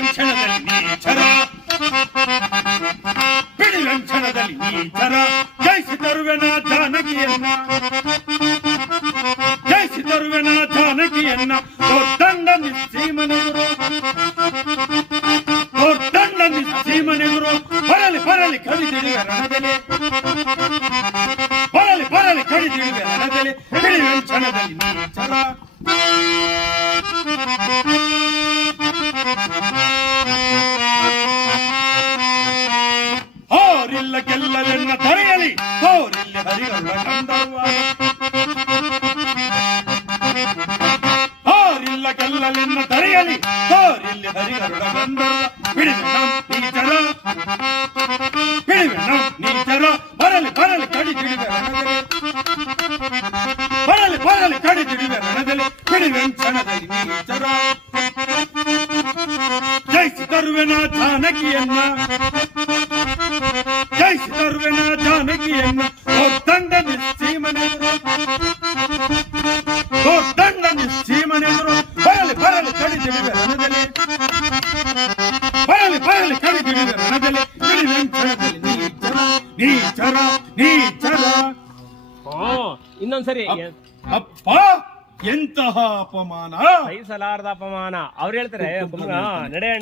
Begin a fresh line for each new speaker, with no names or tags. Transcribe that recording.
ಲಂಚನದಲ್ಲಿ ನೀಚರ ಬಿಳಿ ಲಂಚನದಲ್ಲಿ ನೀಚರ ಜಯಿಸಿ ತರುವೆನ ಜಾನಕಿಯನ್ನ ಜಯಿಸಿ ತರುವೆನ ಜಾನಕಿಯನ್ನ ದೊಡ್ಡಂಡ ನಿಸ್ಸೀಮನೆದುರು ದೊಡ್ಡಂಡ ನಿಸ್ಸೀಮನೆದುರು ಬರಲಿ ಬರಲಿ ಕವಿದಿರುವೆ ರಣದಲ್ಲಿ ಬರಲಿ ಬರಲಿ ಕವಿದಿರುವೆ ರಣದಲ್ಲಿ ಬಿಳಿ ಲಂಚನದಲ್ಲಿ ನೀಚರ ಹರಿಯಲ್ಲವೆನ್ನ ತರೆಯಲಿ ತೋರಿಲ್ಲಿ ಹರಿಯಲ್ಲ ಕಂದವ್ವ ಹೋರಿಲ್ಲ ಕಲ್ಲಲೆನ್ನ ತರೆಯಲಿ ತೋರಿಲ್ಲಿ ಹರಿಯಲ್ಲ ಕಂದವ್ವ ಬಿಡಿವೆಣ್ಣ ನೀಚರ ಬಿಡಿವೆಣ್ಣ ನೀಚರ ಬರಲಿ ಬರಲಿ ಕಡಿ ತಿಳಿವೆ ಬರಲಿ ಬರಲಿ ಕಡಿ ತಿಳಿವೆ ರಣದಲ್ಲಿ ಬಿಡಿವೆಣ್ ಸಣದಲ್ಲಿ ನೀಚರ ಜಯಿಸಿ ತರುವೆನ ಜಾನಕಿಯನ್ನ சாமிக்கு என்ன ஒரு தண்டனை சீமன் ஒரு தண்டனை சீமன் பரலி பரலி கடித்து விடுதலை பரலி பரலி கடித்து விடுதலை நீ சரா நீ சரா
ಇನ್ನೊಂದ್ ಸರಿ
ಅಪ್ಪ ಎಂತಹ ಅಪಮಾನ
ಕೈ ಸಲಾರದ ಅಪಮಾನ ಅವ್ರು ಹೇಳ್ತಾರೆ ನಡೆ